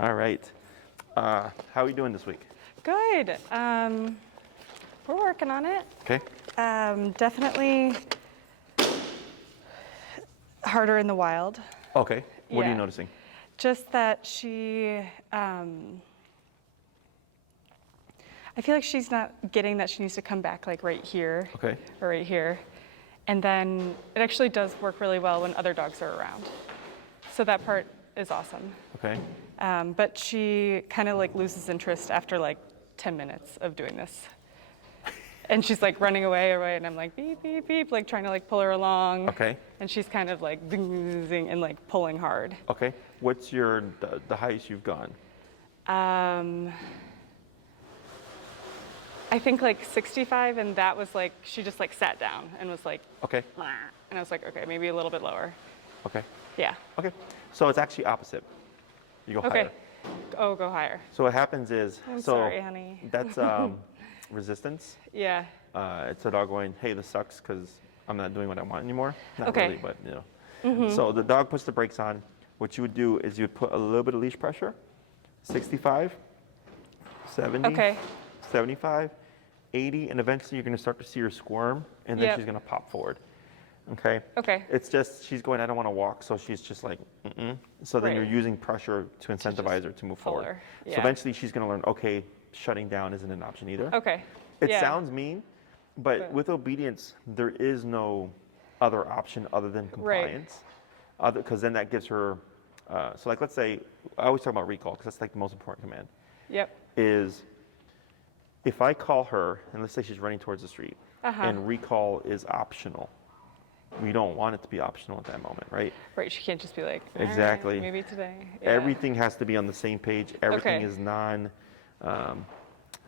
All right. How are you doing this week? Good. We're working on it. Okay. Definitely harder in the wild. Okay. What are you Yeah. noticing? Just that she, I feel like she's not getting that she needs to come back like right here. Okay. Or right here. And then it actually does work really well when other dogs are around. So that part is awesome. Okay. But she kind of like loses interest after like 10 minutes of doing this. And she's like running away, and I'm like beep, beep, beep, like trying to like pull her along. Okay. And she's kind of like zing, zing, zing, and like pulling hard. Okay. What's the highest you've gone? I think like 65, and that was like, she just like sat down and was like, Okay. and I was like, okay, maybe a little bit lower. Okay. Yeah. Okay. So it's actually opposite. You go Okay. higher. Oh, go higher. So what happens is, I'm sorry, honey. That's resistance. Yeah. It's a dog going, hey, this sucks because I'm not doing what I want anymore. Not Okay. really, but you know. So the dog puts the brakes on. What you would do is you would put a little bit of leash pressure, 65, 70, Okay. 75, 80, and eventually you're going to start to see her squirm, and then Yep. she's going to pop forward. Okay? Okay. It's just, she's going, I don't want to walk, so she's just like, mm-mm. So then Right. you're using pressure to incentivize her to move pull forward. her. So Yeah. eventually she's going to learn, okay, shutting down isn't an option either. Okay. It Yeah. sounds mean, but with obedience, there is no other option other than compliance. Because then that gives her, so like let's say, I always talk about recall because that's like the most important command, Yep. is if I call her, and let's say she's running towards the street, and recall is optional. We don't want it to be optional at that moment, right? Right. She can't just be like, "All right, Exactly. maybe today." Yeah. Everything has to be on the same page. Everything Okay. is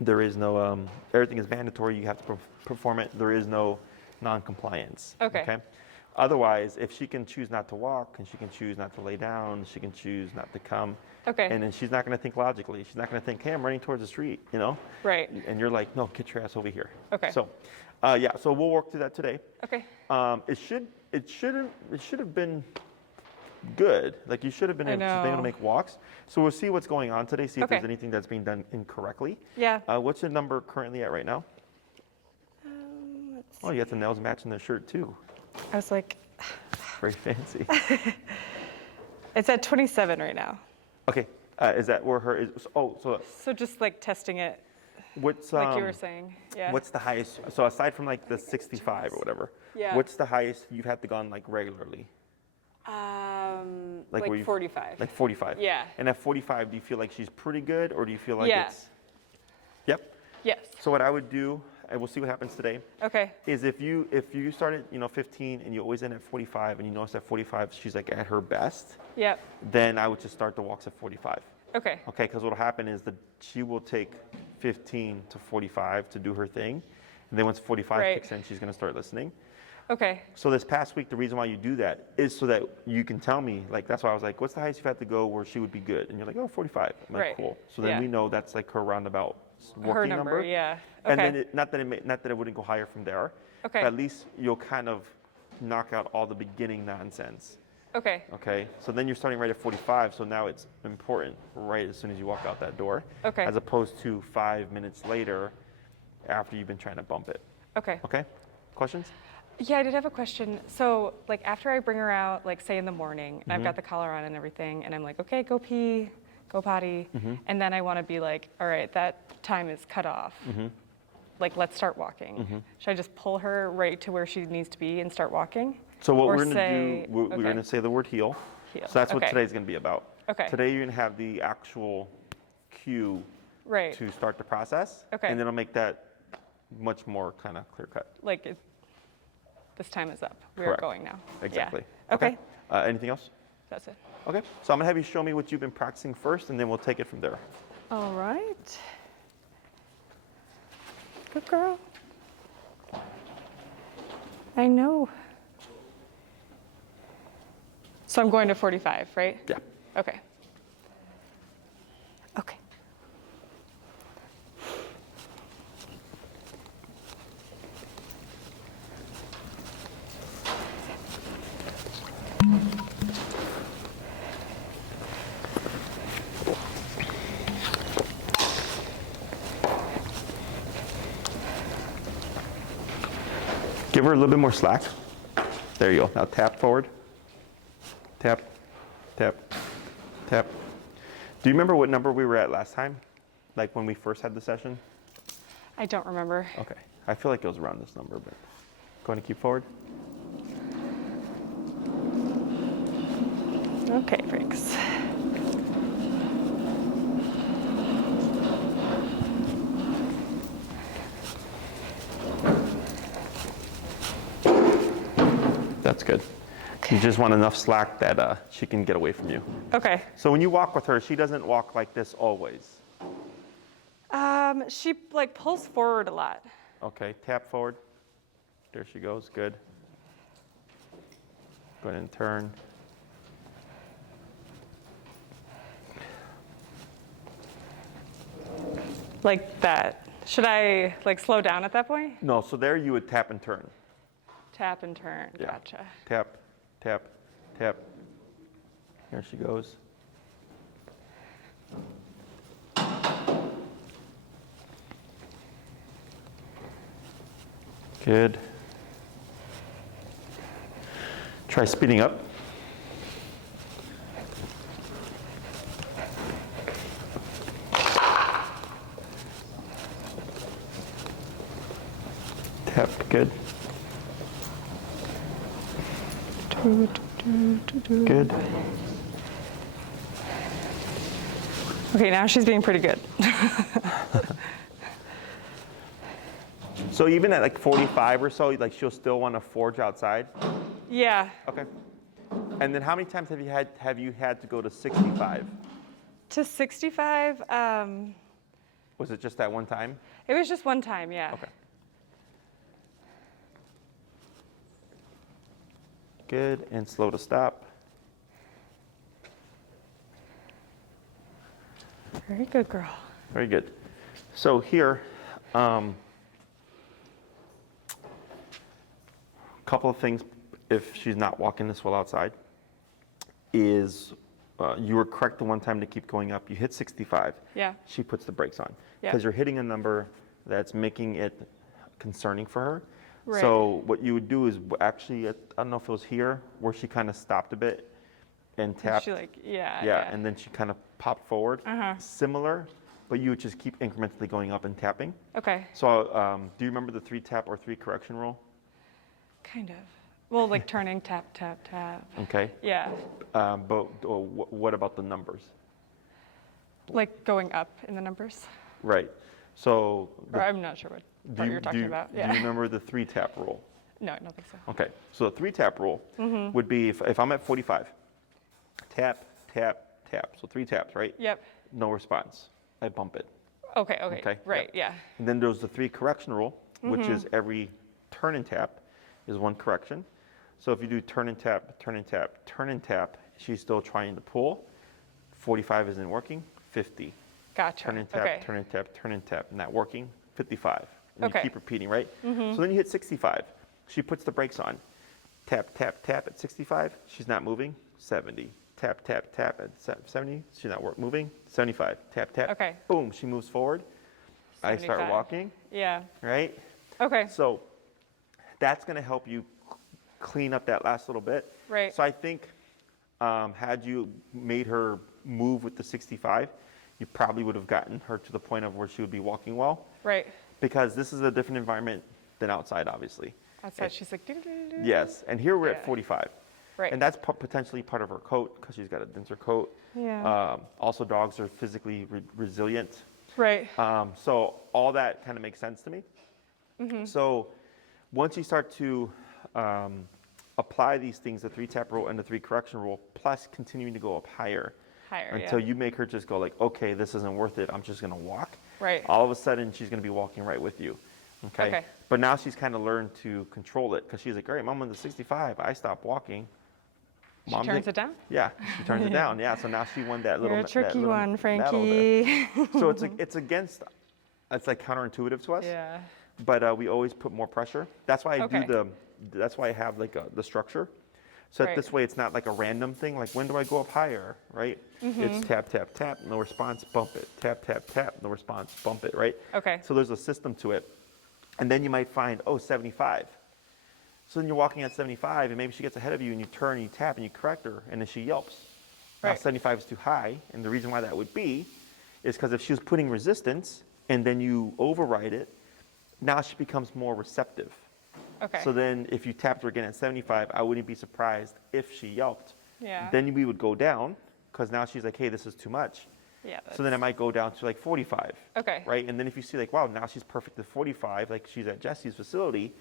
there is no, everything is mandatory. You have to perform it. There is no non-compliance. Okay. Otherwise, if she can choose not to walk, and she can choose not to lay down, she can choose not to come. Okay. And then she's not going to think logically. She's not going to think, hey, I'm running towards the street, you know? Right. And you're like, no, get your ass over here. Okay. So, yeah, so we'll work through that today. Okay. It should have been good. Like you should have been I able to know. make walks. So we'll see what's going on today. See if Okay. there's anything that's being done incorrectly. Yeah. What's your number currently at right now? Let's Oh, you got the nails matching their shirt too. I was like, Very fancy. it's at 27 right now. Okay, is that where her is? Oh, so So just like testing it, what's like you were saying. Yeah. what's the highest? So aside from like the 65 or whatever, Yeah. what's the highest you've had to gone like regularly? like where you've- 45. Like 45. Yeah. And at 45, do you feel like she's pretty good, or do you feel like Yeah. it's? Yep. Yes. So what I would do, and we'll see what happens today, Okay. is if you started 15 and you always end at 45 and you notice at 45 she's like at her best, Yep. then I would just start the walks at 45. Okay. Okay, because what'll happen is that she will take 15 to 45 to do her thing, and then once 45 Right. kicks in, she's going to start listening. Okay. So this past week, the reason why you do that is so that you can tell me, like, that's why I was like, what's the highest you've had to go where she would be good? And you're like, oh, 45. I'm like, Right. cool. So then Yeah. we know that's like her roundabout working Her number. Yeah. Okay. And then not that it wouldn't go higher from there. Okay. But at least you'll kind of knock out all the beginning nonsense. Okay. Okay. So then you're starting right at 45. So now it's important right as soon as you walk out that door. Okay. As opposed to 5 minutes later after you've been trying to bump it. Okay. Okay. Questions? Yeah, I did have a question. So, like, after I bring her out, like, say in the morning, and I've Mm-hmm. got the collar on and everything, and I'm like, okay, go pee, go potty, Mm-hmm. and then I want to be like, all right, that time is cut off. Mm-hmm. Like, let's start walking. Should I just pull her right to where she needs to be and start walking? So what Or we're going to say- do, we're okay. going to say the word heal. Heal. So that's what Okay. today's going to be about. Okay. Today you're going to have the actual cue Right. to start the process. Okay. And then it'll make that much more kind of clear cut. Like, this time is up. We Correct. are going now. Exactly. Yeah. Okay. Anything else? That's it. Okay. So I'm going to have you show me what you've been practicing first, and then we'll take it from there. All right. Good girl. I know. So I'm going to 45, right? Yeah. Okay. Okay. Give her a little bit more slack. There you go. Now tap forward. Tap, tap, tap. Do you remember what number we were at last time? Like when we first had the session? I don't remember. Okay. I feel like it was around this number, but going to keep forward. Okay, Franks. That's good. You just want enough slack that she can get away from you. Okay. So when you walk with her, she doesn't walk like this always. She like pulls forward a lot. Okay, tap forward. There she goes, good. Go ahead and turn. Like that. Should I like slow down at that point? No, so there you would tap and turn. Tap and turn. Yeah. Gotcha. Tap, tap, tap. There she goes. Good. Try speeding up. Tap, good. Good. Okay, now she's being pretty good. So even at like 45 or so, like she'll still want to forge outside? Yeah. Okay. And then how many times have you had to go to 65? To 65, Was it just that one time? it was just one time, yeah. Okay. Good, and slow to stop. Very good, girl. Very good. So here, couple of things if she's not walking this well outside is you were correct the one time to keep going up. You hit 65. Yeah. She puts the brakes on Yeah. because you're hitting a number that's making it concerning for her. Right. So what you would do is actually, I don't know if it was here where she kind of stopped a bit and tapped. She like, yeah. Yeah, and then she kind of popped forward. Uh-huh. Similar, but you would just keep incrementally going up and tapping. Okay, So do you remember the 3 tap or 3 correction rule? kind of. Well, like turning, tap, tap, tap. Okay. Yeah, But what about the numbers? like going up in the numbers. Right. So Or I'm not sure what part you're talking about. do Yeah. you remember the 3 tap rule? No, I don't think so. Okay. So the 3 tap rule Mm-hmm. would be if I'm at 45, tap, tap, tap. So 3 taps, right? Yep. No response. I bump it. Okay, Okay, right, yeah. And then there's the 3 correction rule, which Mm-hmm. is every turn and tap is 1 correction. So if you do turn and tap, turn and tap, turn and tap, she's still trying to pull. 45 isn't working. 50. Gotcha. Turn and tap, Okay. turn and tap, turn and tap. Not working. 55. And Okay. you keep repeating, right? Mm-hmm. So then you hit 65. She puts the brakes on. Tap, tap, tap at 65. She's not moving. 70. Tap, tap, tap at 70. She's not moving. 75. Tap, tap. Okay. Boom. She moves forward. I start 75. walking, Yeah. right? Okay. So that's going to help you clean up that last little bit. Right. So I think had you made her move with the 65, you probably would have gotten her to the point of where she would be walking well, Right. because this is a different environment than outside, obviously. Outside, she's like, doo-doo-doo-doo. Yes, and here we're Yeah. at 45. Right. And that's potentially part of her coat because she's got a denser coat. Yeah. Also, dogs are physically resilient. Right. So all that kind of makes sense to me. Mm-hmm. So once you start to apply these things, the 3 tap rule and the 3 correction rule, plus continuing to go up higher Higher, until yeah. you make her just go like, okay, this isn't worth it. I'm just going to walk. Right. All of a sudden, she's going to be walking right with you. Okay. But now she's kind of learned to control it because she's like, all right, Mom, on the 65, I stopped walking. She Mom, turns it down? Yeah, she turns it down. Yeah, so now she won that little. You're a that tricky little one, battle there. Frankie. So it's against, it's like counterintuitive to us. Yeah. But we always put more pressure. That's why I Okay. do that's why I have like the structure. So that Right. this way it's not like a random thing, like when do I go up higher, right? Mm-hmm. It's tap, tap, tap, no response, bump it. Tap, tap, tap, no response, bump it, right? Okay. So there's a system to it. And then you might find, oh, 75. So then you're walking at 75, and maybe she gets ahead of you, and you turn, and you tap, and you correct her, and then she yelps. Now, Right. 75 is too high, and the reason why that would be is because if she was putting resistance, and then you override it, now she becomes more receptive. Okay. So then if you tapped her again at 75, I wouldn't be surprised if she yelped. Yeah. Then we would go down, because now she's like, hey, this is too much. Yeah. So then I might go down to like 45. Okay. Right? And then if you see like, wow, now she's perfect at 45, like she's at Jesse's facility,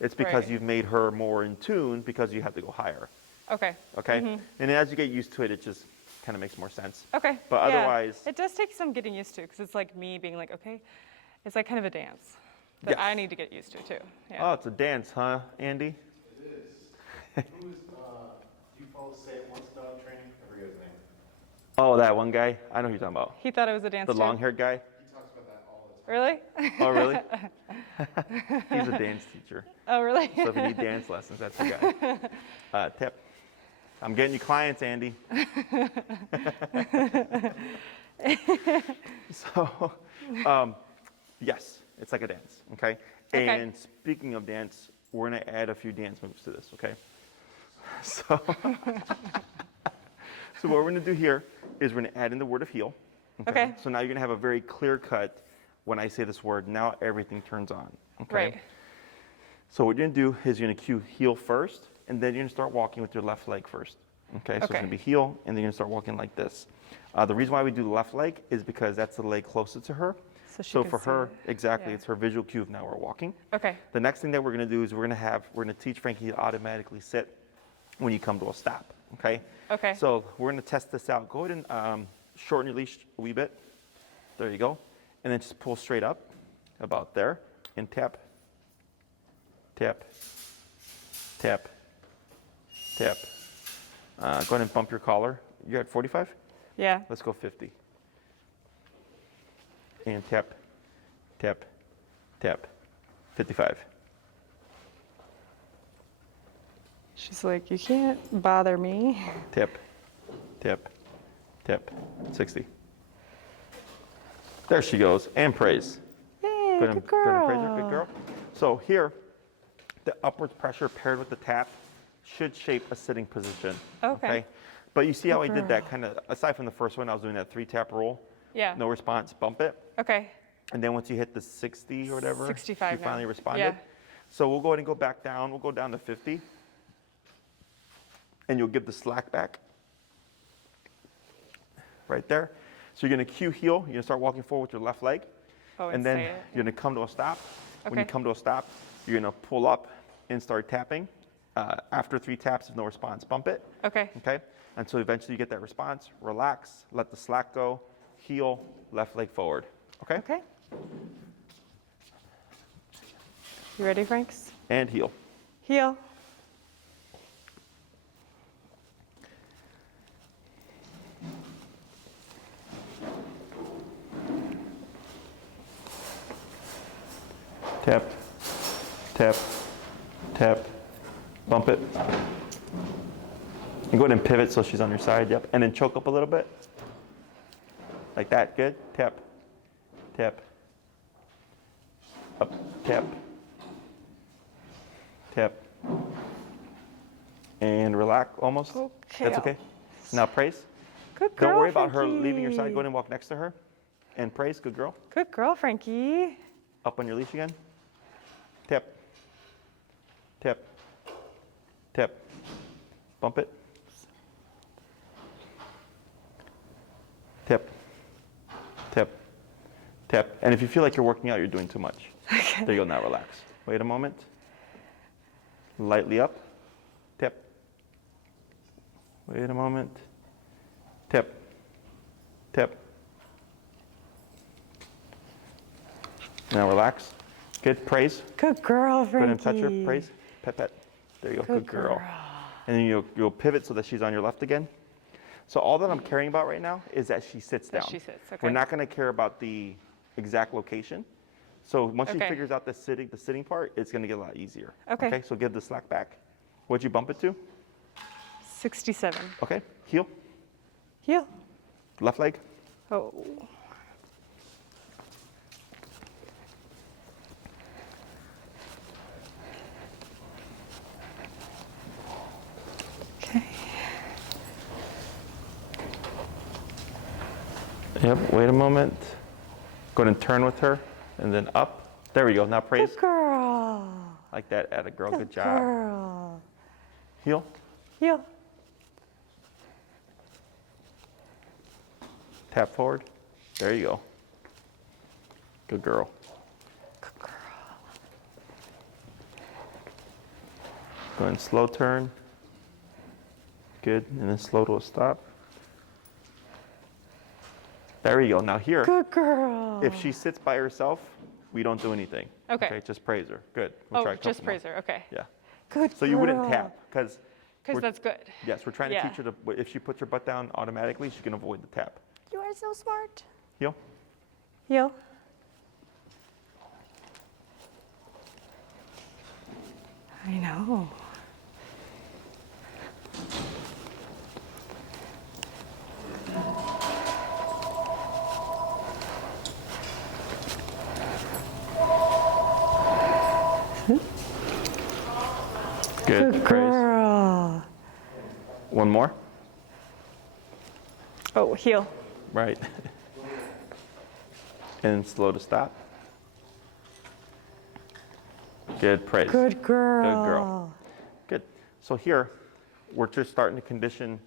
it's because Right. you've made her more in tune because you have to go higher. Okay. Okay? And then as you get used to it, it just kind of makes more sense. Okay. But yeah. otherwise- It does take some getting used to, because it's like me being like, okay, it's like kind of a dance that Yes. I need to get used to too. Yeah. Oh, it's a dance, huh, Andy? It is. Who is, do you follow Say It Once dog training? I forget his name. Oh, that one guy? I know who you're talking about. He thought it was a dance The too? long-haired guy? He talks about that all the time. Really? Oh, really? He's a dance teacher. Oh, really? So if you need dance lessons, that's the guy. Tip. I'm getting you clients, Andy. So, yes, it's like a dance, okay? Okay. And speaking of dance, we're gonna add a few dance moves to this, okay? So, so what we're gonna do here is we're gonna add in the word of heel. Okay. So now you're gonna have a very clear cut, when I say this word, now everything turns on, okay? Right. So what you're gonna do is you're gonna cue heel first, and then you're gonna start walking with your left leg first. Okay, so it's Okay. gonna be heel, and then you're gonna start walking like this. The reason why we do the left leg is because that's the leg closest to her. So she So can for see her, it. exactly, Yeah. it's her visual cue of now we're walking. Okay. The next thing that we're gonna do is we're gonna teach Frankie to automatically sit when you come to a stop, okay? Okay. So we're gonna test this out. Go ahead and shorten your leash a wee bit. There you go. And then just pull straight up, about there, and tap, tap, tap, tap. Go ahead and bump your collar. You're at 45? Yeah. Let's go 50. And tap, tap, tap, 55. She's like, you can't bother me. Tap, tap, tap, 60. There she goes, and praise. Yay, Go ahead and good praise her, girl. good girl. So here, the upward pressure paired with the tap should shape a sitting position. Okay. But you see how I Good did that kind of, aside from the first one, I was doing that 3-tap roll. Yeah. No response, bump it. Okay. And then once you hit the 60 or whatever, 65 you now. finally responded. Yeah. So we'll go ahead and go back down. We'll go down to 50. And you'll give the slack back. Right there. So you're going to cue heel. You're going to start walking forward with your left leg. Oh, And then say it. you're going to come to a stop. When you Okay. come to a stop, you're going to pull up and start tapping. After 3 taps, if no response, bump it. Okay. Okay? Until eventually you get that response. Relax, let the slack go, heel, left leg forward. Okay? Okay. You ready, Franks? And heel. Heel. Tap, tap, tap, bump it. And go ahead and pivot so she's on your side, yep. And then choke up a little bit. Like that, good. Tap, tap, up, tap, tap. And relax, almost. Okay. That's okay. Now praise. Good girl, Don't worry about her leaving your side. Frankie. Go ahead and walk next to her. And praise, good girl. Good girl, Frankie. Up on your leash again. Tap. Tap. Tap. Bump it. Tap. Tap. Tap. And if you feel like you're working out, you're doing too much. Okay. There you go, now relax. Wait a moment. Lightly up. Tap. Wait a moment. Tap. Tap. Now relax. Good, praise. Good girl, Go Frankie. ahead and touch her, praise. Pet, pet. There you go, good girl. And then you'll pivot so that she's on your left again. So all that I'm caring about right now is that she sits That down. she sits, okay. We're not gonna care about the exact location. So once she Okay. figures out the sitting part, it's gonna get a lot easier. Okay. So give the slack back. What'd you bump it to? 67. Okay, heel, Heel. left leg. Oh. Yep, wait a moment. Go ahead and turn with her, and then up. There we go, now praise. Good girl. Like that, atta girl, good job. Girl. Heel. Heel. Tap forward. There you go. Good girl. Good girl. Go ahead and slow turn. Good, and then slow to a stop. There you go. Now here, Good girl. if she sits by herself, we don't do anything. Okay. Just praise her. Good. We'll try a Just couple praise more. her. Okay. Yeah. Good So you wouldn't tap, because Because that's good. yes, we're trying to Yeah. teach her to, if she puts her butt down automatically, she can avoid the tap. You are so smart. Heel. Heel. I know. Good. Good Praise. girl. One more. Oh, heel. Right. And slow to stop. Good. Praise. Good girl. Good girl. Good. So here, we're just starting to condition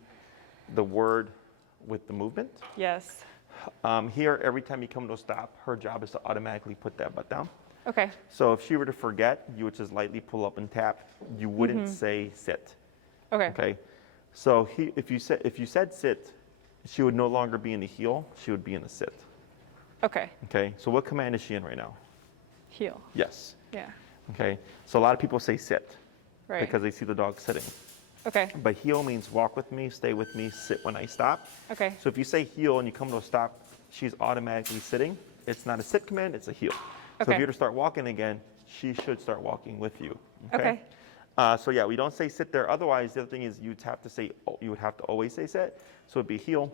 the word with the movement. Yes. Here, every time you come to a stop, her job is to automatically put that butt down. Okay. So if she were to forget, you would just lightly pull up and tap. You wouldn't say sit. Okay. Okay. So if you said sit, she would no longer be in the heel. She would be in the sit. Okay. Okay. So what command is she in right now? Heel. Yes. Yeah. Okay. So a lot of people say sit Right. because they see the dog sitting. Okay. But heel means walk with me, stay with me, sit when I stop. Okay. So if you say heel and you come to a stop, she's automatically sitting. It's not a sit command, it's a heel. So Okay. if you're to start walking again, she should start walking with you. Okay. So yeah, we don't say sit there. Otherwise, the other thing is you would have to always say sit. So it'd be heel,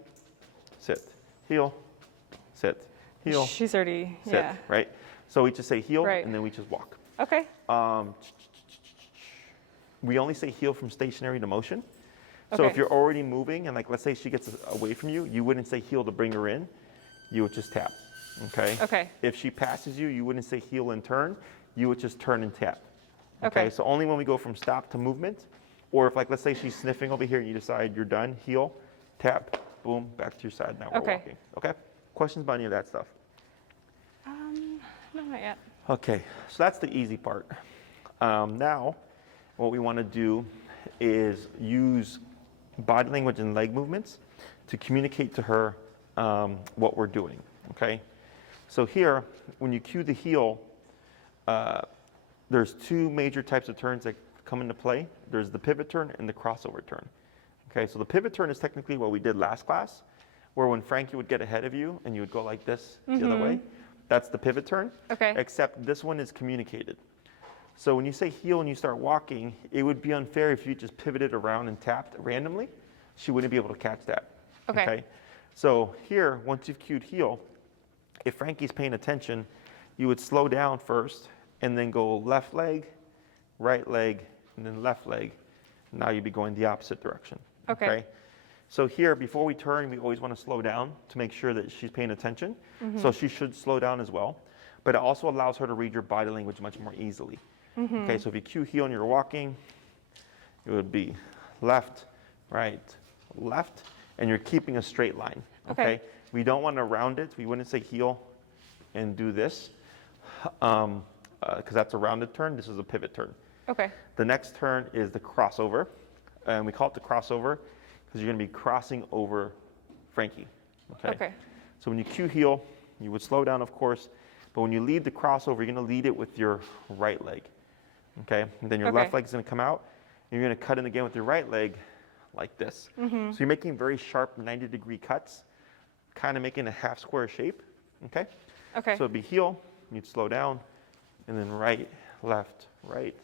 sit, heel, sit, heel, She's already, sit, yeah. right? So we just say heel Right. and then we just walk. Okay. We only say heel from stationary to motion. So Okay. if you're already moving and like let's say she gets away from you, you wouldn't say heel to bring her in. You would just tap. Okay? Okay. If she passes you, you wouldn't say heel and turn. You would just turn and tap. Okay. So only when we go from stop to movement, or if like let's say she's sniffing over here and you decide you're done, heel, tap, boom, back to your side. Now we're Okay. walking. Okay? Questions about any of that stuff? No, not yet. Okay, so that's the easy part. Now, what we want to do is use body language and leg movements to communicate to her what we're doing, okay? So here, when you cue the heel, there's two major types of turns that come into play. There's the pivot turn and the crossover turn. Okay, so the pivot turn is technically what we did last class, where when Frankie would get ahead of you and you would go like this the other way. That's the pivot turn. Okay. Except this one is communicated. So when you say heel and you start walking, it would be unfair if you just pivoted around and tapped randomly. She wouldn't be able to catch that. Okay. So here, once you've cued heel, if Frankie's paying attention, you would slow down first and then go left leg, right leg, and then left leg. Now you'd be going the opposite direction. Okay. So here, before we turn, we always want to slow down to make sure that she's paying attention. So she should slow down as well. But it also allows her to read your body language much more easily. Okay, so if you cue heel and you're walking, it would be left, right, left, and you're keeping a straight line. Okay. We don't want to round it. We wouldn't say heel and do this, because that's a rounded turn. This is a pivot turn. Okay. The next turn is the crossover, and we call it the crossover because you're going to be crossing over Frankie. Okay. So when you cue heel, you would slow down, of course, but when you lead the crossover, you're going to lead it with your right leg. Okay, and then your left leg's going to come out, and you're going to cut in again with your right leg like this. So you're making very sharp 90-degree cuts, kind of making a half square shape. Okay. Okay. So it'd be heel, you'd slow down, and then right, left, right.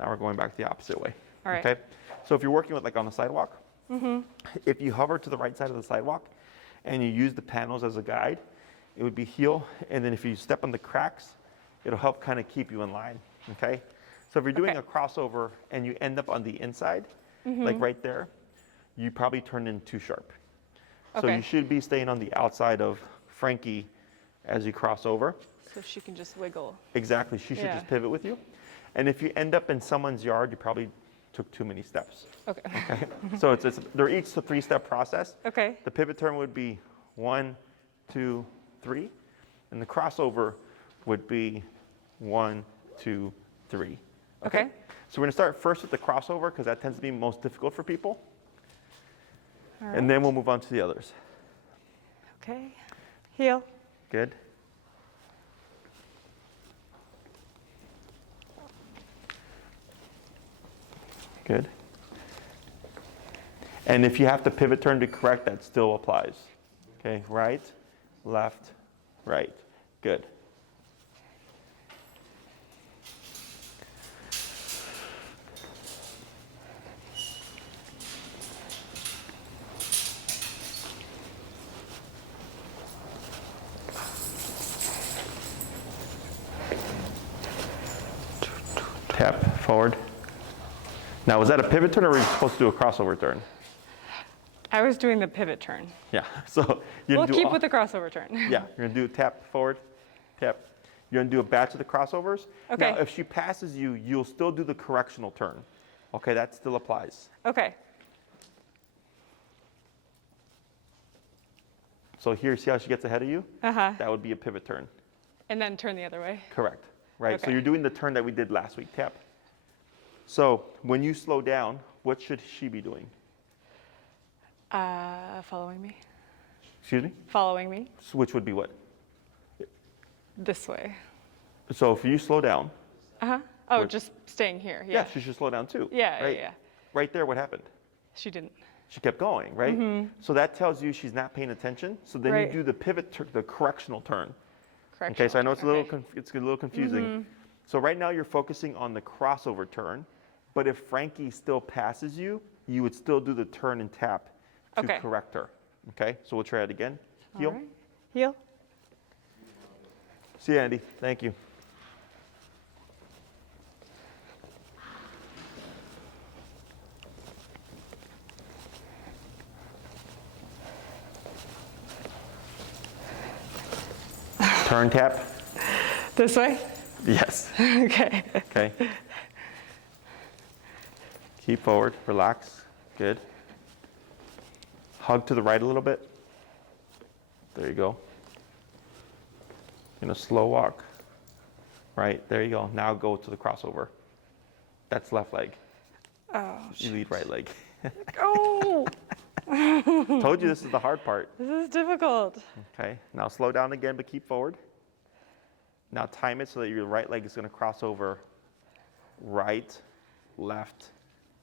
Now we're going back the opposite way. All right. Okay. So if you're working with like on the sidewalk, if you hover to the right side of the sidewalk and you use the panels as a guide, it would be heel, and then if you step on the cracks, it'll help kind of keep you in line. Okay. So if you're doing Okay. a crossover and you end up on the inside, like right there, you probably turned in too sharp. So Okay. you should be staying on the outside of Frankie as you cross over. So she can just wiggle. Exactly. She should Yeah. just pivot with you. And if you end up in someone's yard, you probably took too many steps. Okay. Okay. So they're each a 3-step process. Okay. The pivot turn would be 1, 2, 3, and the crossover would be 1, 2, 3. Okay. So we're going to start first with the crossover because that tends to be most difficult for people, All and right. then we'll move on to the others. Okay. Heel. Good. Good. And if you have to pivot turn to correct, that still applies. Okay, right, left, right. Good. Tap forward. Now, was that a pivot turn or were you supposed to do a crossover turn? I was doing the pivot turn. Yeah, so you're We'll gonna do keep with the crossover turn. Yeah, you're gonna do tap forward, tap. You're gonna do a batch of the crossovers. Okay. Now, if she passes you, you'll still do the correctional turn. Okay, that still applies. Okay. So here, see how she gets ahead of you? Uh-huh. That would be a pivot turn. And then turn the other way. Correct. Right. So Okay. you're doing the turn that we did last week. Tap. So when you slow down, what should she be doing? Following me. Excuse me? Following me. So which would be what? This way. So if you slow down, Uh-huh. Oh, What- just staying here. yeah, Yeah. she should slow down too. Yeah, right? yeah. Right there, what happened? She didn't. She kept going, right? So that tells you she's not paying attention. So then Right. you do the pivot, the correctional turn. Correct. Okay, so I know it's a little it's a little confusing. So right now you're focusing on the crossover turn, but if Frankie still passes you, you would still do the turn and tap to Okay. correct her. Okay, so we'll try it again. All Heel. right. Heel. See you, Andy. Thank you. Turn tap. This way? Yes. Okay. Okay. Keep forward, relax. Good. Hug to the right a little bit. There you go. In a slow walk. Right, there you go. Now go to the crossover. That's left leg. Oh, You lead right leg. oh, Told you this is the hard part. this is difficult. Okay, now slow down again, but keep forward. Now time it so that your right leg is going to cross over right, left,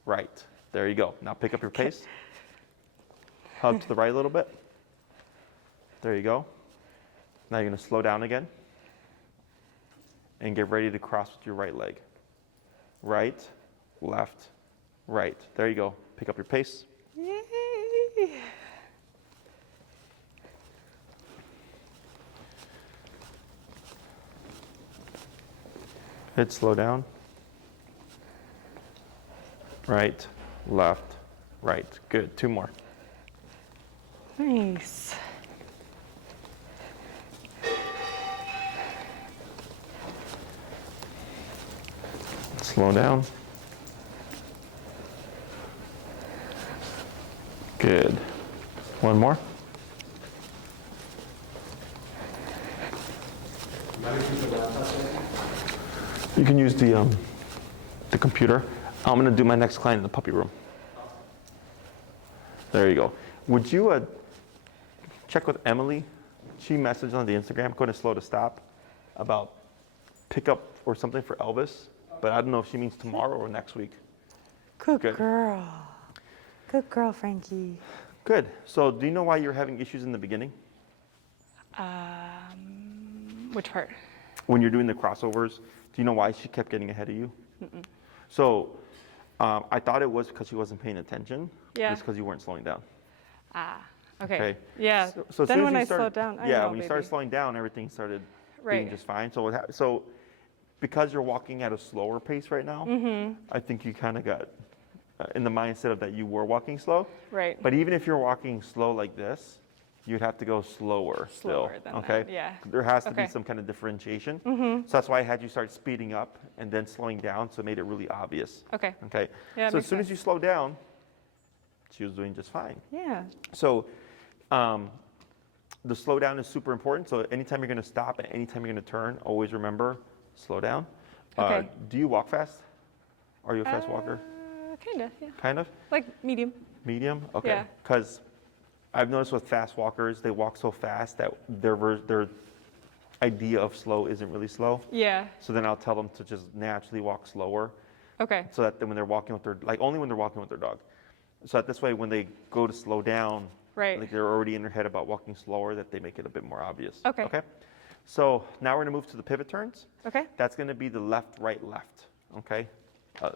right. There you go. Now pick up your pace. Hug to the right a little bit. There you go. Now you're going to slow down again and get ready to cross with your right leg. Right, left, right. There you go. Pick up your pace. Yay. Good, slow down. Right, left, right. Good, 2 more. Nice. Slow down. Good. 1 more. You can use the computer. I'm going to do my next client in the puppy room. There you go. Would you check with Emily? She messaged on the Instagram, going to slow to stop, about pickup or something for Elvis, but I don't know if she means tomorrow or next week. Good Good. girl. Good girl, Frankie. Good. So do you know why you're having issues in the beginning? Which part? When you're doing the crossovers, do you know why she kept getting ahead of you? So I thought it was because she wasn't paying attention. Yeah. It's because you weren't slowing down. Okay. Okay. Yeah. So as soon then as when you I started- slowed down, I yeah, know, when you started baby. slowing down, everything started Right. being just fine. So because you're walking at a slower pace right now, I think you kind of got in the mindset of that you were walking slow. Right. But even if you're walking slow like this, you'd have to go slower Slower still. than Okay. that, yeah. There has to be Okay. some kind of differentiation. So that's why I had you start speeding up and then slowing down, so it made it really obvious. Okay. Okay. Yeah, So as makes soon as sense. you slow down, she was doing just fine. Yeah. So the slowdown is super important. So anytime you're going to stop and anytime you're going to turn, always remember, slow down. Okay. Do you walk fast? Are you a fast walker? Kinda, yeah. Kind of? Like medium. Medium? Okay. Yeah. Because I've noticed with fast walkers, they walk so fast that their idea of slow isn't really slow. Yeah. So then I'll tell them to just naturally walk slower, Okay. so that then when they're walking with only when they're walking with their dog. So that this way, when they go to slow down, Right. like they're already in their head about walking slower, that they make it a bit more obvious. Okay. Okay. So now we're gonna move to the pivot turns. Okay. That's gonna be the left, right, left. Okay.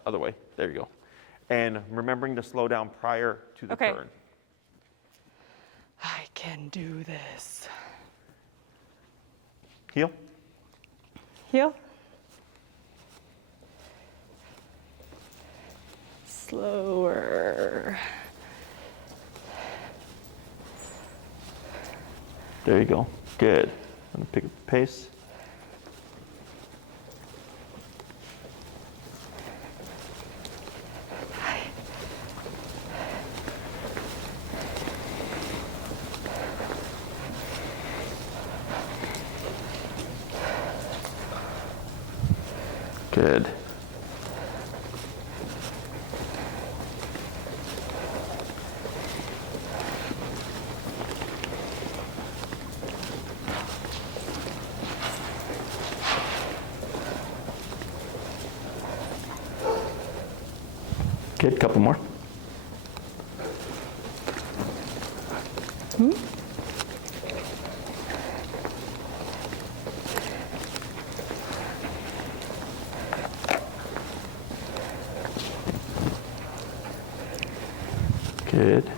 Other way. There you go. And remembering to slow down prior to the Okay. turn. I can do this. Heel. Heel. Slower. There you go. Good. I'm gonna pick up the pace. Good. Good, couple more. Good.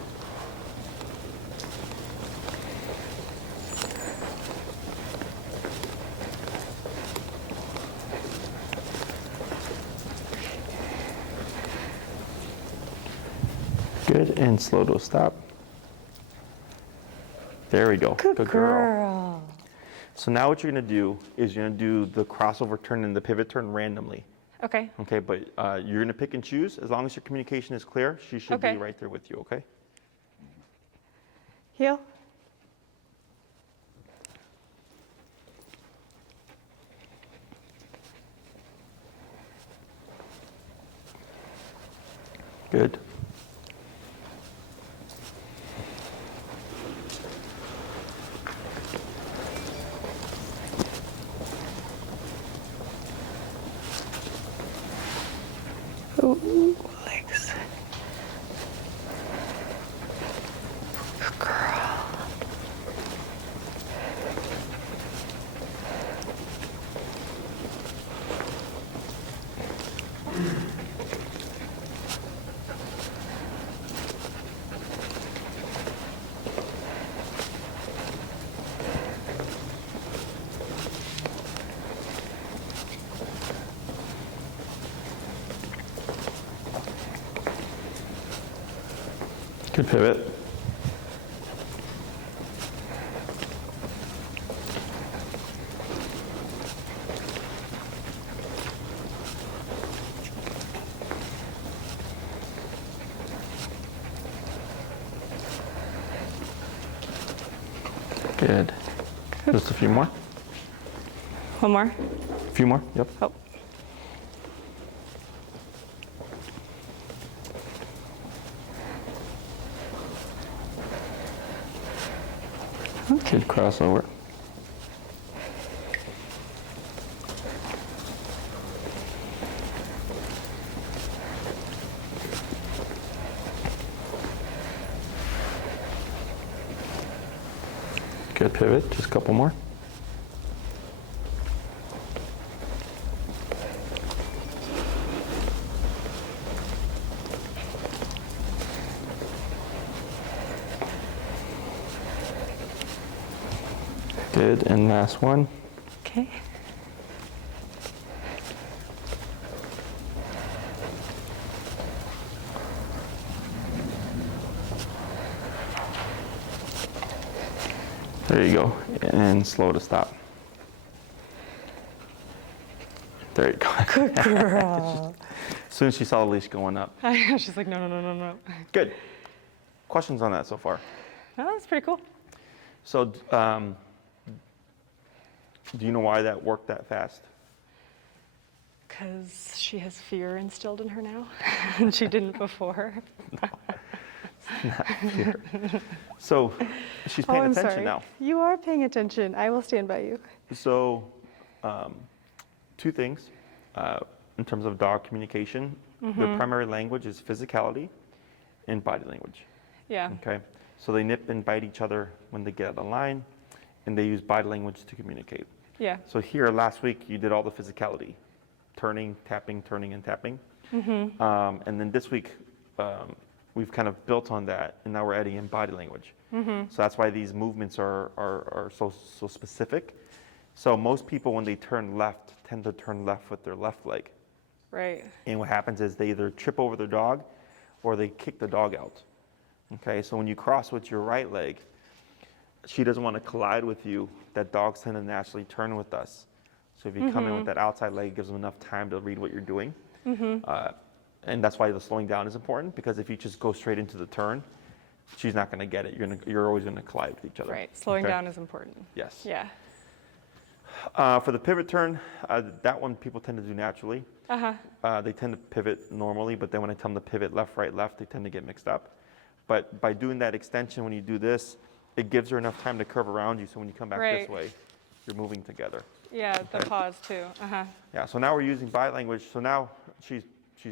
Good, and slow to a stop. There we go. Good girl. So now what you're gonna do is you're gonna do the crossover turn and the pivot turn randomly. Okay. Okay, but you're gonna pick and choose. As long as your communication is clear, she should Okay. be right there with you, okay? Heel. Good. Ooh, legs. Good girl. Good pivot. Good. Just a few more. One more. A few more. Yep. Oh. Good crossover. Good pivot, just a couple more. Good, and last one. Okay. There you go. And slow to stop. There you go. Good girl. As soon as she saw the leash going up. She's like, no, no, no, no, no. Good. Questions on that so far? Oh, that's pretty cool. So, do you know why that worked that fast? Because she has fear instilled in her now, and she didn't before. Not fear. So, she's paying I'm attention sorry. now. You are paying attention. I will stand by you. So, two things in terms of dog communication. Their primary language is physicality and body language. Yeah. Okay, so they nip and bite each other when they get out of line, and they use body language to communicate. Yeah. So here last week you did all the physicality, turning, and tapping, and then this week we've kind of built on that, and now we're adding in body language. So that's why these movements are so specific. So most people, when they turn left, tend to turn left with their left leg. Right. And what happens is they either trip over their dog or they kick the dog out. Okay, so when you cross with your right leg, she doesn't want to collide with you. That dogs tend to naturally turn with us. So if you come in with that outside leg, it gives them enough time to read what you're doing. And that's why the slowing down is important, because if you just go straight into the turn, she's not going to get it. You're always going to collide with each other. Right. Slowing Okay? down is important. Yes. Yeah. For the pivot turn, that one people tend to do naturally. They tend to pivot normally, but then when I tell them to pivot left, right, left, they tend to get mixed up. But by doing that extension, when you do this, it gives her enough time to curve around you, so when you come back this way, you're moving together. Yeah, the pause too. Yeah, so now we're using body language. So now she's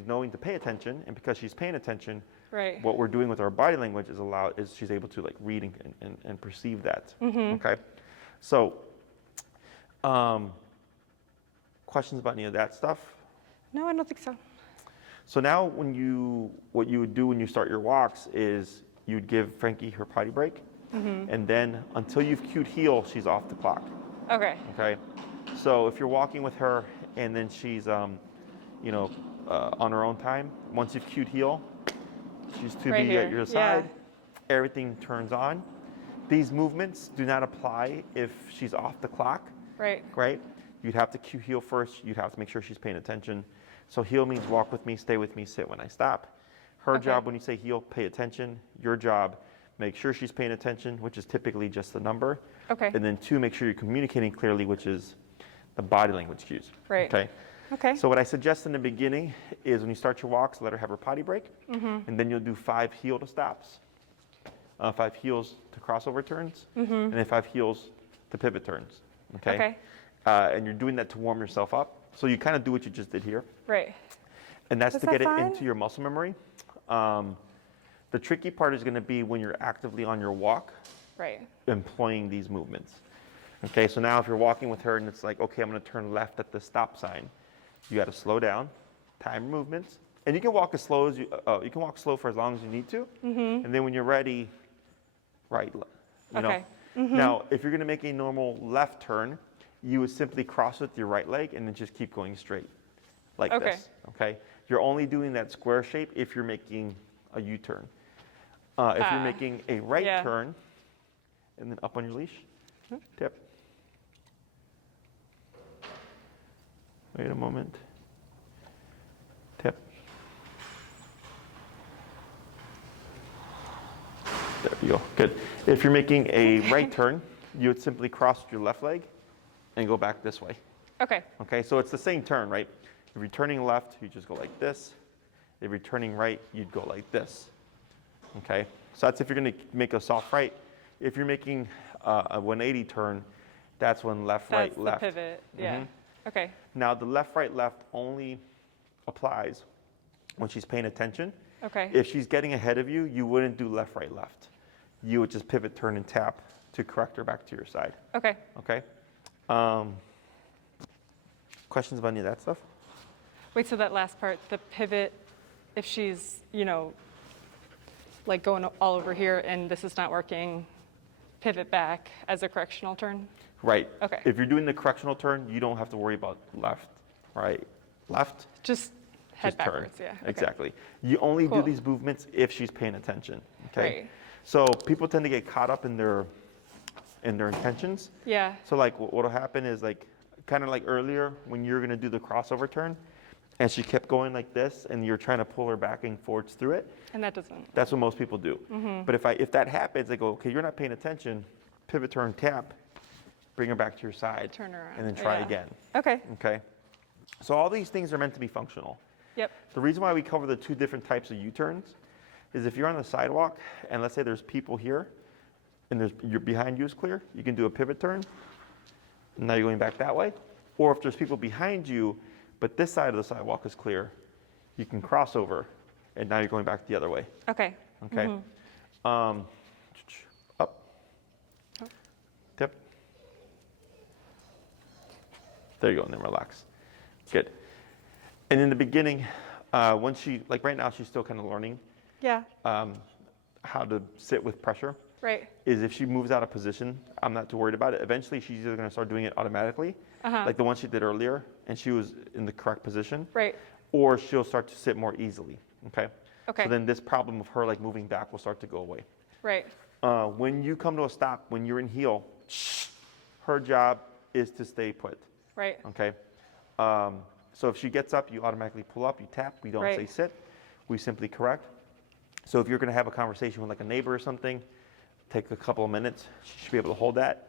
knowing to pay attention, and because she's paying attention, Right. what we're doing with our body language is she's able to like read and perceive that. Okay, so questions about any of that stuff? No, I don't think so. So now what you would do when you start your walks is you'd give Frankie her potty break, and then until you've cued heel, she's off the clock. Okay. Okay, so if you're walking with her and then she's on her own time, once you've cued heel, she's to Right be here. at your Yeah. side. Everything turns on. These movements do not apply if she's off the clock. Right. Right? You'd have to cue heel first. You'd have to make sure she's paying attention. So heel means walk with me, stay with me, sit when I stop. Her job when you say heel, pay attention. Your job, make sure she's paying attention, which is typically just the number. Okay. And then two, make sure you're communicating clearly, which is the body language cues. Right. Okay. Okay. So what I suggest in the beginning is when you start your walks, let her have her potty break, and then you'll do 5 heel to stops, 5 heels to crossover turns, and then 5 heels to pivot turns. Okay. Okay. And you're doing that to warm yourself up. So you kind of do what you just did here. Right. And that's Was to that get it fun? into your muscle memory. The tricky part is going to be when you're actively on your walk, Right. employing these movements. Okay, so now if you're walking with her and it's like, okay, I'm going to turn left at the stop sign, you got to slow down, time movements, and you can walk as slow as you can walk slow for as long as you need to, and then when you're ready, right. You know? Okay. Now, if you're going to make a normal left turn, you would simply cross with your right leg and then just keep going straight, like Okay. this. Okay. You're only doing that square shape if you're making a U-turn. If you're making a right turn, and then up on your leash, tip. Wait a moment. Tip. There you go. Good. If you're making a right turn, you would simply cross with your left leg and go back this way. Okay. Okay, so it's the same turn, right? If you're turning left, you just go like this. If you're turning right, you'd go like this. Okay, so that's if you're going to make a soft right. If you're making a 180 turn, that's when left, That's right, the left. pivot. Yeah. Okay. Now the left, right, left only applies when she's paying attention. Okay. If she's getting ahead of you, you wouldn't do left, right, left. You would just pivot, turn, and tap to correct her back to your side. Okay. Okay. Questions about any of that stuff? Wait, so that last part, the pivot, if she's, like going all over here and this is not working, pivot back as a correctional turn? Right. Okay. If you're doing the correctional turn, you don't have to worry about left, right, left. Just head Just turn. backwards, yeah. Okay. Exactly. You only Cool. do these movements if she's paying attention. Okay. Right. So people tend to get caught up in and their intentions. Yeah. So like what'll happen is like, kind of like earlier when you're gonna do the crossover turn, and she kept going like this, and you're trying to pull her back and forwards through it. And that doesn't. That's what most people do. But if that happens, I go, okay, you're not paying attention, pivot, turn, tap, bring her back to your side. Turn her around. And then try Yeah. again. Okay. Okay? So all these things are meant to be functional. Yep. The reason why we cover the 2 different types of U-turns is if you're on the sidewalk and let's say there's people here and you're behind you is clear, you can do a pivot turn. And now you're going back that way. Or if there's people behind you, but this side of the sidewalk is clear, you can cross over and now you're going back the other way. Okay. Okay? Up. Tip. There you go, and then relax. Good. And in the beginning, once she, like right now, she's still kind of learning Yeah. how to sit with pressure. Right. Is if she moves out of position, I'm not too worried about it. Eventually, she's either going to start doing it automatically, like the one she did earlier, and she was in the correct position. Right. Or she'll start to sit more easily. Okay. Okay. So then this problem of her like moving back will start to go away. Right. When you come to a stop, when you're in heel, her job is to stay put. Right. Okay. So if she gets up, you automatically pull up, you tap. We don't Right. say sit. We simply correct. So if you're going to have a conversation with like a neighbor or something, take a couple of minutes. She should be able to hold that.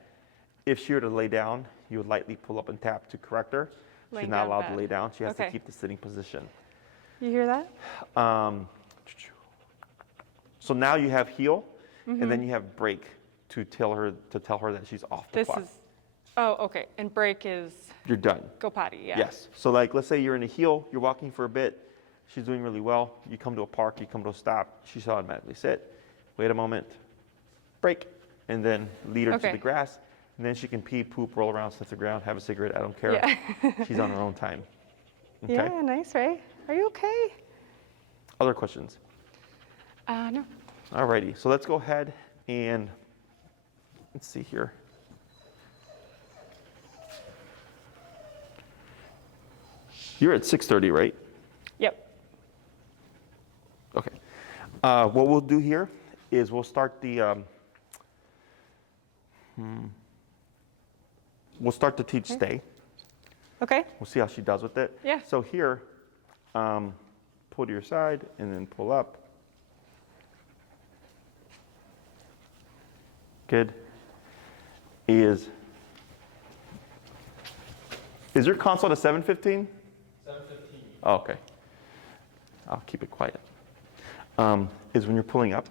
If she were to lay down, you would lightly pull up and tap to correct her. Laying She's not down allowed bad. to lay down. She has to Okay. keep the sitting position. You hear that? So now you have heel, and then you have break to tell her that she's off the This clock. is. Oh, okay. And break is You're done. go potty. Yeah. Yes. So like, let's say you're in a heel, you're walking for a bit, she's doing really well. You come to a park, you come to a stop, she should automatically sit. Wait a moment, break, and then lead her to Okay. the grass, and then she can pee, poop, roll around, sniff the ground, have a cigarette. I don't care. Yeah. She's on her own time. Okay. Yeah. Nice, right? Are you okay? Other questions? No. Alrighty. So let's go ahead and let's see here. You're at 6:30, right? Yep. Okay. What we'll do here is we'll start the teach stay. Okay. We'll see how she does with it. Yeah. So here, pull to your side and then pull up. Good. Is your console at 7:15? 7:15. Oh, okay. I'll keep it quiet. Is when you're pulling up,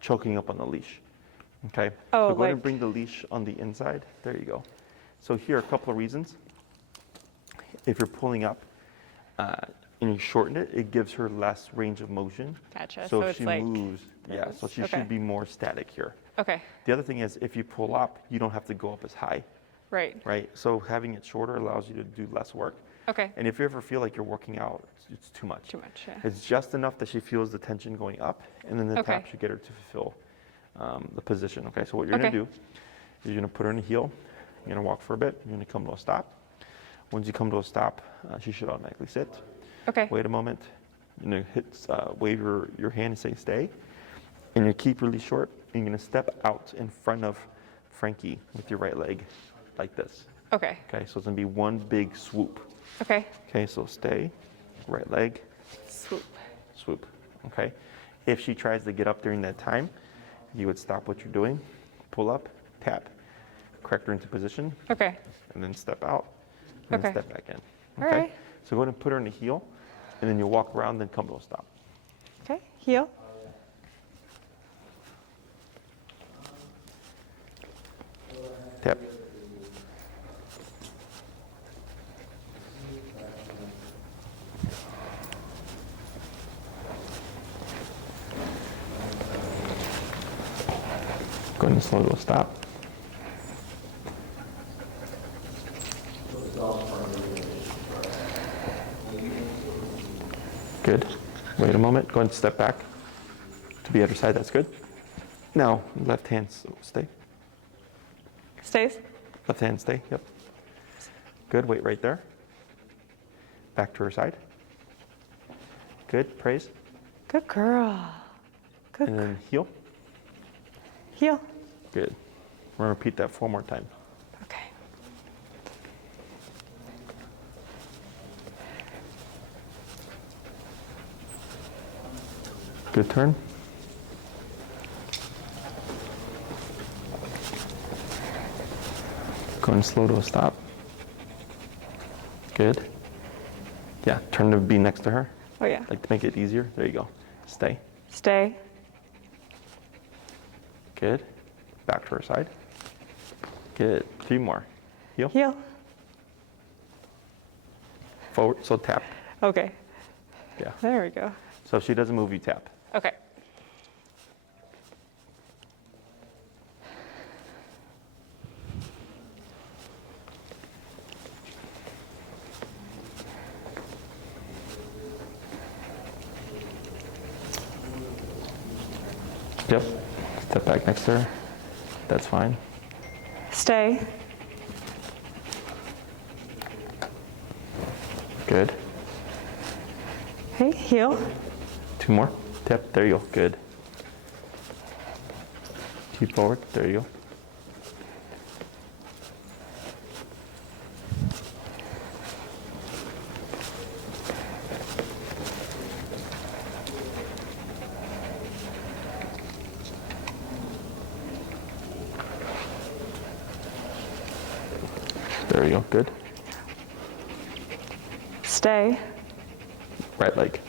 choking up on the leash. Okay? Oh, so go ahead and like- bring the leash on the inside. There you go. So here are a couple of reasons. If you're pulling up and you shorten it, it gives her less range of motion. Gotcha. So So if it's she like moves, yeah, so she Okay. should be more static here. Okay. The other thing is if you pull up, you don't have to go up as high, Right. right? So having it shorter allows you to do less work. Okay. And if you ever feel like you're working out, it's too much. Too much. Yeah. It's just enough that she feels the tension going up, and then the Okay. tap should get her to fulfill the position. Okay, so what you're Okay. gonna do is you're gonna put her in a heel, you're gonna walk for a bit, you're gonna come to a stop. Once you come to a stop, she should automatically sit. Okay. Wait a moment, you're gonna wave your hand and say stay, and you keep really short, and you're gonna step out in front of Frankie with your right leg, like this. Okay. Okay, so it's gonna be one big swoop. Okay. Okay, so stay, right leg, Swoop. swoop. Okay. If she tries to get up during that time, you would stop what you're doing, pull up, tap, correct her into position, Okay. and then step out, and then Okay. step back in. All right. So go ahead and put her in a heel, and then you'll walk around, then come to a stop. Okay. Heel. Tap. Go ahead and slow to a stop. Good. Wait a moment. Go ahead and step back to the other side. That's good. Now, left hand stay. Stays. Left hand stay. Yep. Good. Wait right there. Back to her side. Good. Praise. Good girl. Good. And then heel. Heel. Good. We're going to repeat that 4 more times. Okay. Good turn. Going slow to a stop. Good. Yeah, turn to be next to her. Oh yeah. Like to make it easier. There you go. Stay. Stay. Good. Back to her side. Good. 3 more. Heel. Heel. Forward. So tap. Okay. Yeah. There we go. So if she doesn't move, you tap. Okay. Yep. Step back next to her. That's fine. Stay. Good. Okay, heel. 2 more. Tap. There you go. Good. Keep forward. There you go. There you go. Good. Stay. Right leg.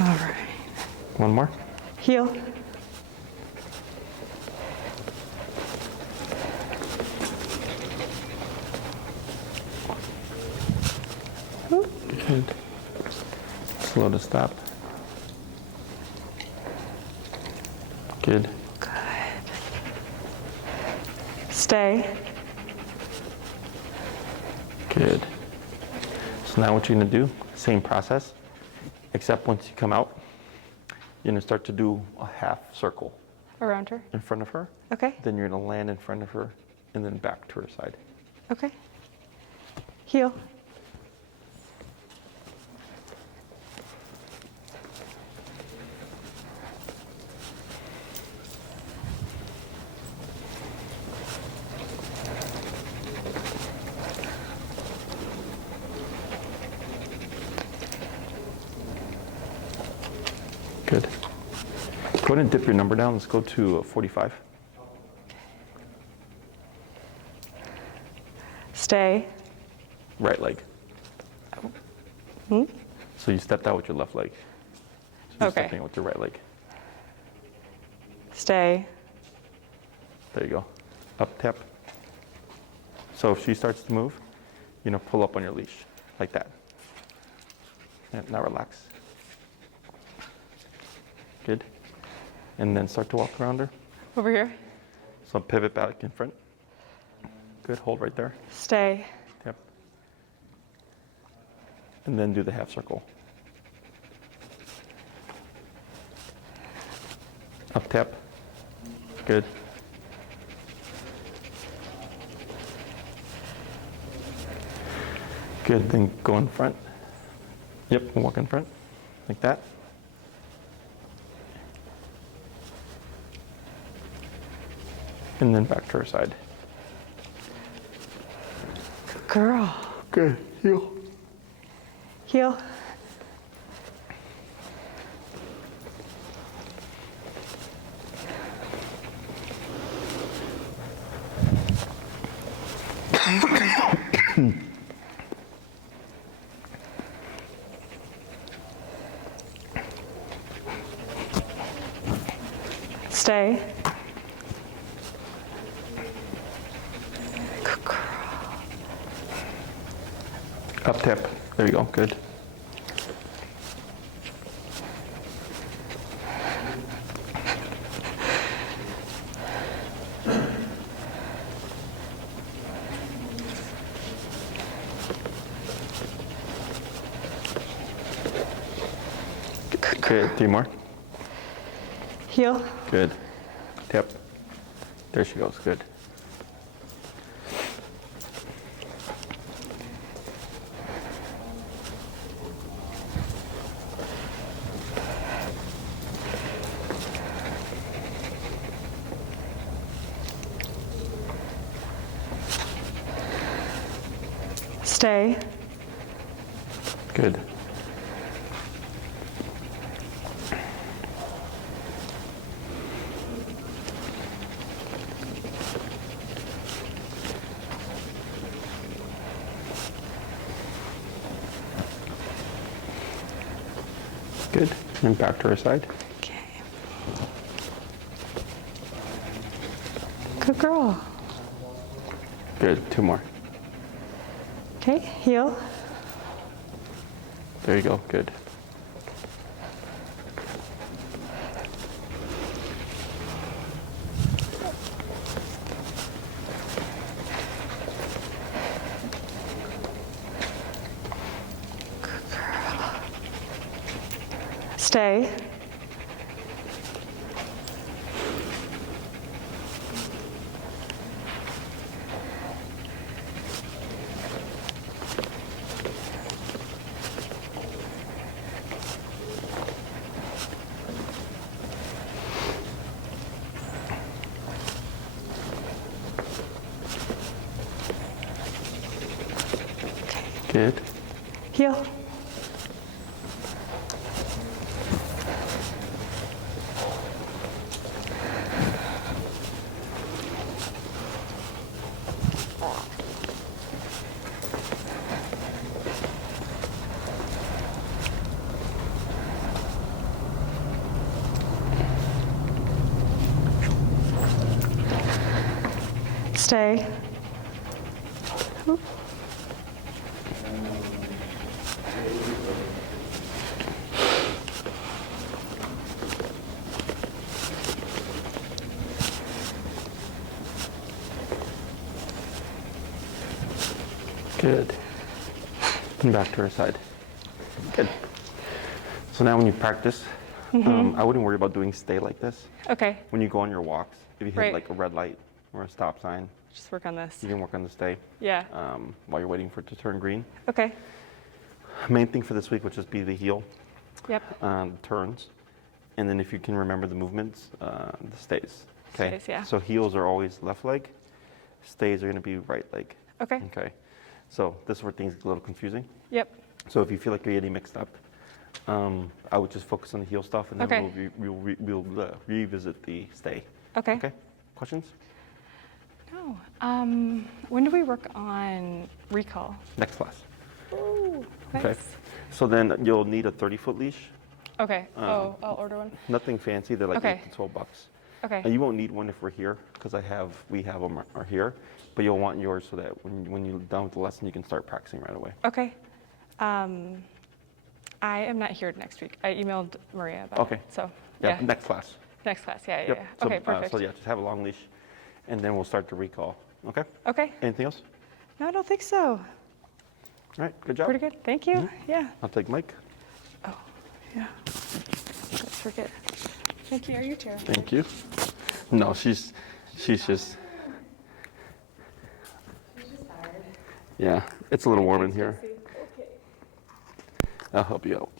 All right. 1 more. Heel. Good. Slow to stop. Good. Stay. Good. So now what you're gonna do, same process, except once you come out, you're gonna start to do a half circle Around her. in front of her. Okay. Then you're gonna land in front of her and then back to her side. Okay. Heel. Good. Go ahead and dip your number down. Let's go to 45. Stay. Right leg. Hmm? So you stepped out with your left leg. So you're Okay. stepping out with your right leg. Stay. There you go. Up, tap. So if she starts to move, pull up on your leash like that. And now relax. Good. And then start to walk around her. Over here. So pivot back in front. Good. Hold right there. Stay. Yep. And then do the half circle. Up, tap. Good. Good. Then go in front. Yep. Walk in front like that. And then back to her side. Good girl. Good. Heel. Heel. Stay. Good girl. Up, tap. There you go. Good. Good. 3 more. Heel. Good. Tap. There she goes. Good. Stay. Good. Good. And back to our side. Okay. Good girl. Good. 2 more. Okay, heel. There you go. Good. Stay. Good. Heel. Stay. Oop. Good. And back to our side. Good. So now when you practice, I wouldn't worry about doing stay like this. Okay, When you go on your walks, if you hit Right. like a red light or a stop sign, just work on this. you can work on the stay Yeah. while you're waiting for it to turn green. Okay. Main thing for this week would just be the heel Yep. turns. And then if you can remember the movements, the stays. Okay. Stays, yeah. So heels are always left leg. Stays are going to be right leg. Okay. Okay. So this is where things get a little confusing. Yep. So if you feel like you're getting mixed up, I would just focus on the heel stuff, and then Okay. we'll revisit the stay. Okay. Okay. Questions? No. When do we work on recall? Next class. Ooh, nice. Okay. So then you'll need a 30-foot leash. Okay. I'll order one. Nothing fancy. They're like Okay. $8 to $12. Okay. And you won't need one if we're here, because we have them are here. But you'll want yours so that when you're done with the lesson, you can start practicing right away. Okay. I am not here next week. I emailed Maria about Okay. it. So Yeah. yeah. Next class. Next class. Yeah. Yep. Yeah. So, Okay. Perfect. So yeah, just have a long leash, and then we'll start the recall. Okay. Okay. Anything else? No, I don't think so. All right. Good job. Pretty good. Thank you. Yeah. I'll take Mike. Oh, yeah. Let's forget. Thank you. Are you terrified? Thank you. No, she's just. Yeah, it's a little warm in here. Okay. I'll help you out.